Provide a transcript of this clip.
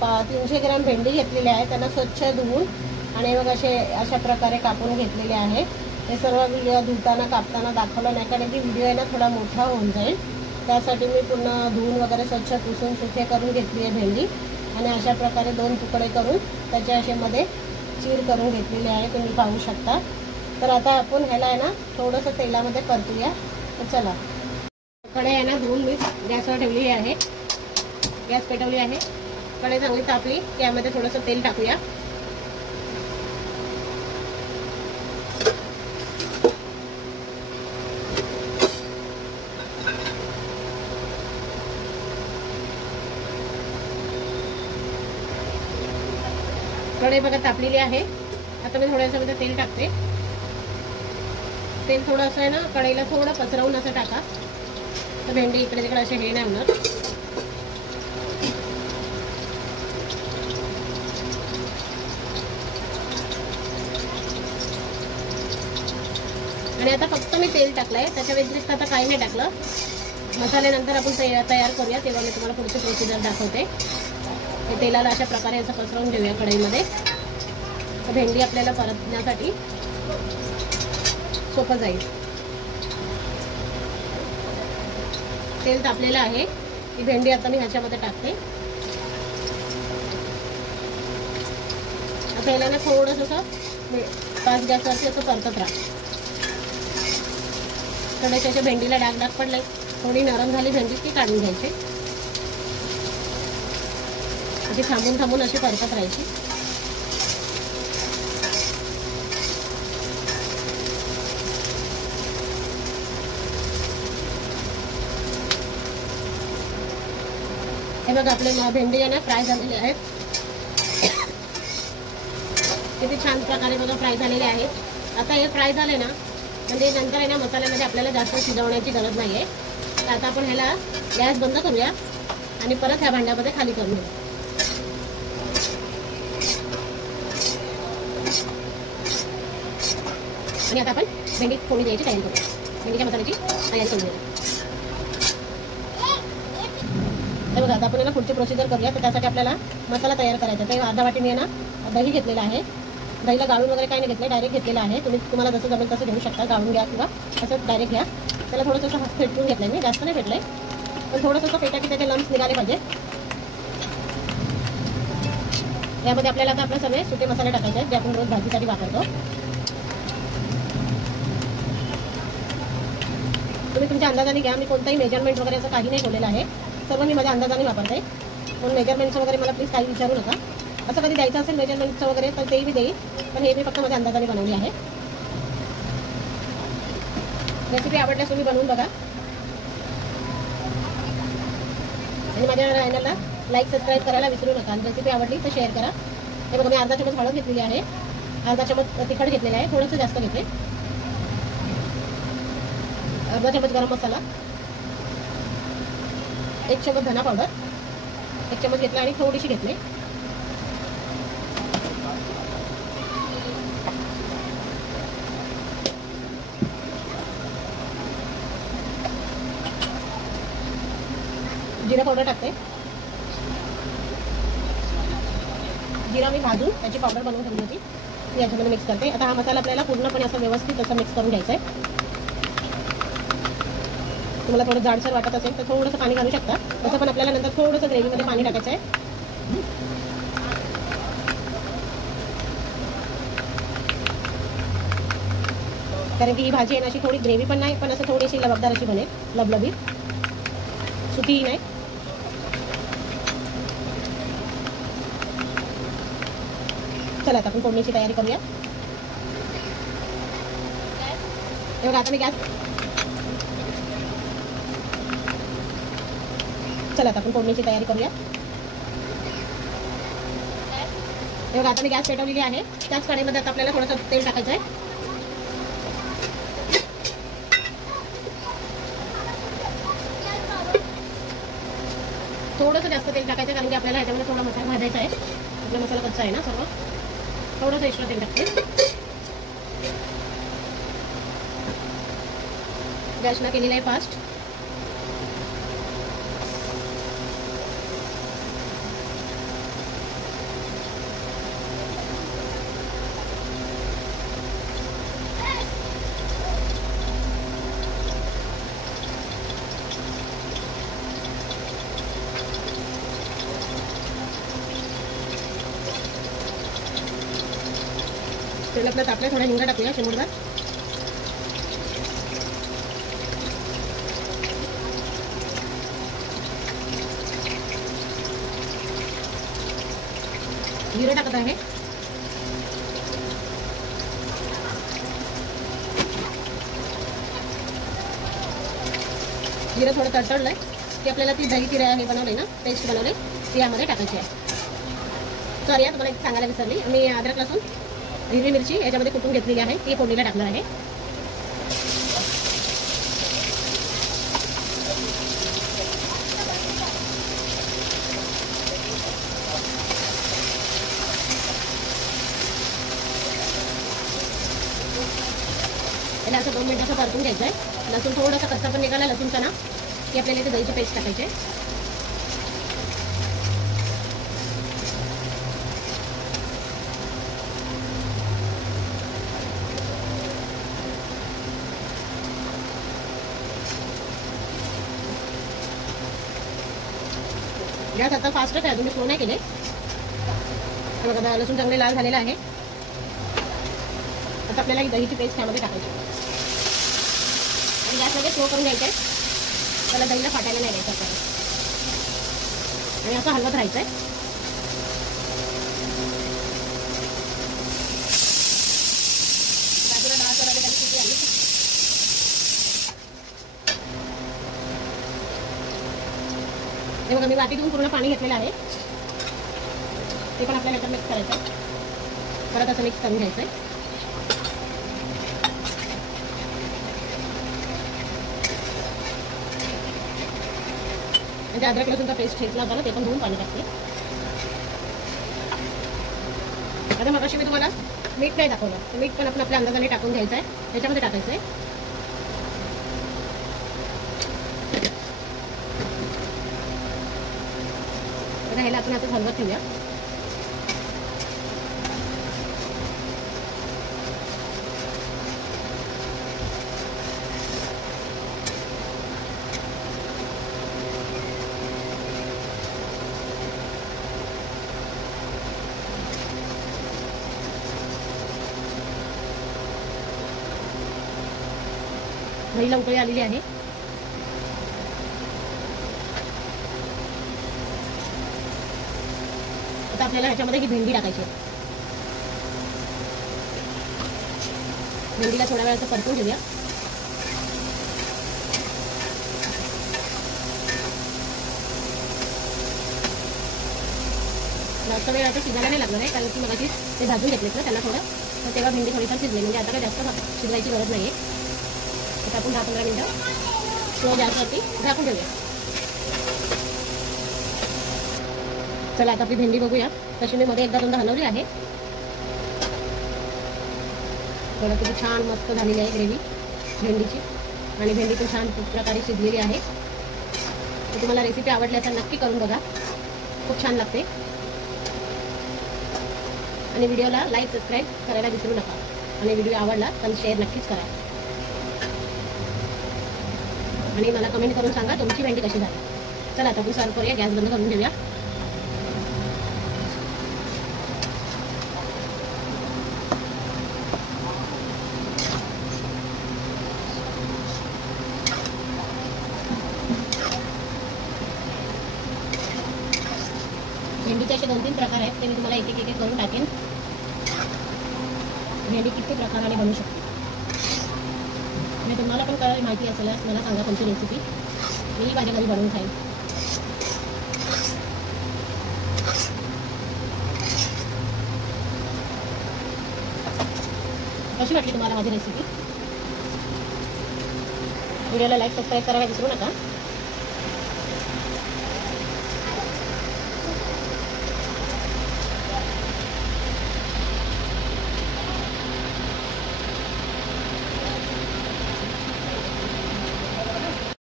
300 gram भेंडी घेतलेली आहे. त्यांना स्वच्छ धुवून आणि मग अशा प्रकारे कापून घेतलेले आहे. हे सर्व व्हिडिओ धुताना कापताना दाखवलं नाही, कारण की व्हिडिओ आहे ना थोडा मोठा होऊन जाईल. त्यासाठी मी पुन्हा धुवून वगैरे स्वच्छ पुसून सुके करून घेतली आहे भेंडी. आणि अशा प्रकारे 2 तुकडे करून त्याच्या असे मध्ये चीर करून घेतलेली आहे, तुम्ही पाहू शकता. तर आता आपण ह्याला आहे ना थोडंसं तेलामध्ये परतूया. तर चला, कढई आहे ना धुवून मी गॅसवर ठेवली आहे. गॅस पेटवली आहे. कढई चांगली तापली की यामध्ये थोडंसं तेल टाकूया. कढई बघा तापलेली आहे. आता मी थोड्याशा मध्ये तेल टाकते. तेल थोडं असं आहे ना कढईला थोडं पसरवून असं टाका, तर भेंडी इकडे तिकडे असे हे नाही होणार. आणि आता फक्त मी तेल टाकलंय, त्याच्या व्यतिरिक्त आता काही नाही टाकलं. मसाले नंतर आपण तयार करूया, तेव्हा मी तुम्हाला पुढची प्रोसिजर दाखवते. हे तेलाला अशा प्रकारे असं पसरवून घेऊया कढईमध्ये. तर भेंडी आपल्याला परतण्यासाठी सोपं जाईल. तेल तापलेलं आहे. ही भेंडी आता मी ह्याच्यामध्ये टाकते. आता याला ना थोडंसं पाच गॅसवरती असं परतत राहा. थोड्याशा भेंडीला डाग पडलाय, थोडी नरम झाली भेंडी ती काढून घ्यायची. अशी थांबून अशी परतत राहायची. हे बघा आपले भेंडी आहे ना फ्राय झालेले आहेत. किती छान प्रकारे बघा फ्राय झालेले आहेत. आता हे फ्राय झाले ना म्हणजे नंतर आहे ना मसाल्यामध्ये आपल्याला जास्त शिजवण्याची गरज नाही आहे. तर आता आपण ह्याला गॅस बंद करूया आणि परत ह्या भांड्यामध्ये खाली करून घेऊ. आणि आता आपण भेंडी फोडणी द्यायची तयारी करूया. भेंडीच्या मसाल्याची तयारी करूया. हे बघा आता आपण याला पुढची प्रोसिजर करूया. तर त्यासाठी आपल्याला मसाला तयार करायचा. ते अर्धा वाटी मी ना दही घेतलेला आहे. दहीला गाळून वगैरे काही नाही घेतलं, डायरेक्ट घेतलेलं आहे. तुम्हाला जसं जमेल तसं घेऊ शकता. गाळून घ्या किंवा असं डायरेक्ट घ्या. त्याला थोडंसं असं फेटून घेतलं मी, जास्त नाही फेटलंय, पण थोडंसं असं फेटा की त्याचे लम्स निघाले पाहिजे. यामध्ये आपल्याला आता आपले सगळे सुके मसाले टाकायचे आहेत, जे आपण रोज भाजीसाठी वापरतो. तुम्ही तुमच्या अंदाजाने घ्या. मी कोणताही मेजरमेंट वगैरे असं काही नाही ठेवलेलं आहे. सर्व मी माझ्या अंदाजाने वापरते. पण मेजरमेंटचं वगैरे मला प्लीज काही विचारू नका. असं कधी द्यायचं असेल मेजरमेंटचं वगैरे तर तेही मी देईल, पण हे मी फक्त माझ्या अंदाजाने बनवली आहे. रेसिपी आवडल्यास तुम्ही बनवून बघा आणि माझ्या चॅनलला लाईक सबस्क्राईब करायला विसरू नका. आणि रेसिपी आवडली तर शेअर करा. हे बघा मी अर्धा चमच हळद घेतलेली आहे, अर्धा चमच तिखट घेतलेला आहे, थोडंसं जास्त घेते, अर्धा चमच गरम मसाला, 1 चमच धना पावडर, 1 चमच घेतला आणि थोडीशी घेतली, जिरा पावडर टाकते. जिरा मी भाजून त्याची पावडर बनवून ठेवली होती, ती याच्यामध्ये मिक्स करते. आता हा मसाला आपल्याला पूर्णपणे असं व्यवस्थित असं मिक्स करून घ्यायचा आहे. तुम्हाला थोडं जाडसर वाटत असेल तर थोडंसं पाणी घालू शकता. तसं पण आपल्याला नंतर थोडंसं ग्रेव्हीमध्ये पाणी टाकायचं आहे. कारण की ही भाजी आहे ना अशी थोडी ग्रेव्ही पण नाही, पण असं थोडीशी लबकदार अशी बनेल, लबलबी, सुकीही नाही. चला आता आपण फोडणीची तयारी करूया. एवढं आता मी गॅस चला आता आपण फोडणीची तयारी करूया. एवढं आता मी गॅस पेटवलेली आहे. त्याच कढईमध्ये आता आपल्याला थोडंसं तेल टाकायचं आहे. थोडंसं जास्त तेल टाकायचं, कारण की आपल्याला ह्याच्यामध्ये थोडा मसाला भाजायचा आहे. आपला मसाला कच्चा आहे ना सर्व, थोडंसं एक्स्ट्रा तेल टाकते. गॅसला केलेला आहे फास्ट. तेल आपलं तापलं, थोडा हिंग टाकूया चिमूटभर. जिरं टाकत आहे. जिरं थोडं तडतडलंय की आपल्याला ती दही जिरे आहे बनवली ना, पेस्ट बनवली ती यामध्ये टाकायची आहे. सॉरी तुम्हाला एक सांगायला विसरली, मी अद्रक लसूण हिरवी मिरची याच्यामध्ये कुटून घेतलेली आहे, ती फोडणीला टाकणार आहे. त्याला असं 2 मिनिटाचं परतून घ्यायचं आहे. लसूण थोडासा कच्चा पण निघाला लसूणचा ना की आपल्याला इथे दहीची पेस्ट टाकायची आहे. गॅस आता फास्टच आहे, तुम्ही स्लो नाही केले. बघा लसूण चांगले लाल झालेला आहे. आता आपल्याला ही दहीची पेस्ट त्यामध्ये टाकायची आणि गॅसमध्ये स्लो करून घ्यायचं आहे. त्याला दहीला फाटायला नाही द्यायचं आपल्याला आणि असं हलवत राहायचं आहे. बाजूला डाळ करायला त्याला किती आली. हे बघा मी वाटीतून पूर्ण पाणी घेतलेलं आहे, ते पण आपल्याला याच्यात मिक्स करायचं आहे. परत असं मिक्स करून घ्यायचं आहे. म्हणजे अद्रक लसूणचा पेस्ट ठेचला होता ना, ते पण धुवून पाणी टाकते. आता मगाशी मी तुम्हाला मीठ नाही दाखवलं, तर मीठ पण आपण आपल्या अंदाजाने टाकून घ्यायचं आहे, त्याच्यामध्ये टाकायचं आहे. आता ह्याला आपण आता हलवत ठेवूया. दहीला उकळी आलेली आहे. आता आपल्याला ह्याच्यामध्ये ही भेंडी टाकायची आहे. भेंडीला थोड्या वेळाचं परतून घेऊया. जास्त वेळ आता शिजायला नाही लागणार आहे, कारण की मगाशी ते भाजून घेतलेत ना त्यांना थोडं, तर तेव्हा भेंडी थोडीफार शिजली. म्हणजे आता काय जास्त शिजवायची गरज नाही आहे. आता आपण 10-15 मिनिटं स्लो गॅसवरती झाकून ठेवूया. चला आता आपली भेंडी बघूया. तशी मी मध्ये 1-2दा हलवली आहे. थोडं किती छान मस्त झालेली आहे ग्रेव्ही भेंडीची आणि भेंडी पण छान प्रकारे शिजलेली आहे. तर तुम्हाला रेसिपी आवडली असेल नक्की करून बघा, खूप छान लागते. आणि व्हिडिओला लाईक सबस्क्राईब करायला विसरू नका आणि व्हिडिओ आवडला तर शेअर नक्कीच करा आणि मला कमेंट करून सांगा तुमची भेंडी कशी झाली. चला आता आपण सर्व करूया. गॅस बंद करून घेऊया. भेंडीचे असे 2-3 प्रकार आहेत, ते मी तुम्हाला एक एक करून टाकेन. भेंडी किती प्रकाराने बनवू शकते म्हणजे तुम्हाला पण काय माहिती असेल मला सांगा कोणती रेसिपी, मी माझ्या घरी बनवून खाईन. कशी वाटली तुम्हाला माझी रेसिपी? व्हिडिओला लाईक सबस्क्राईब करायला विसरू नका.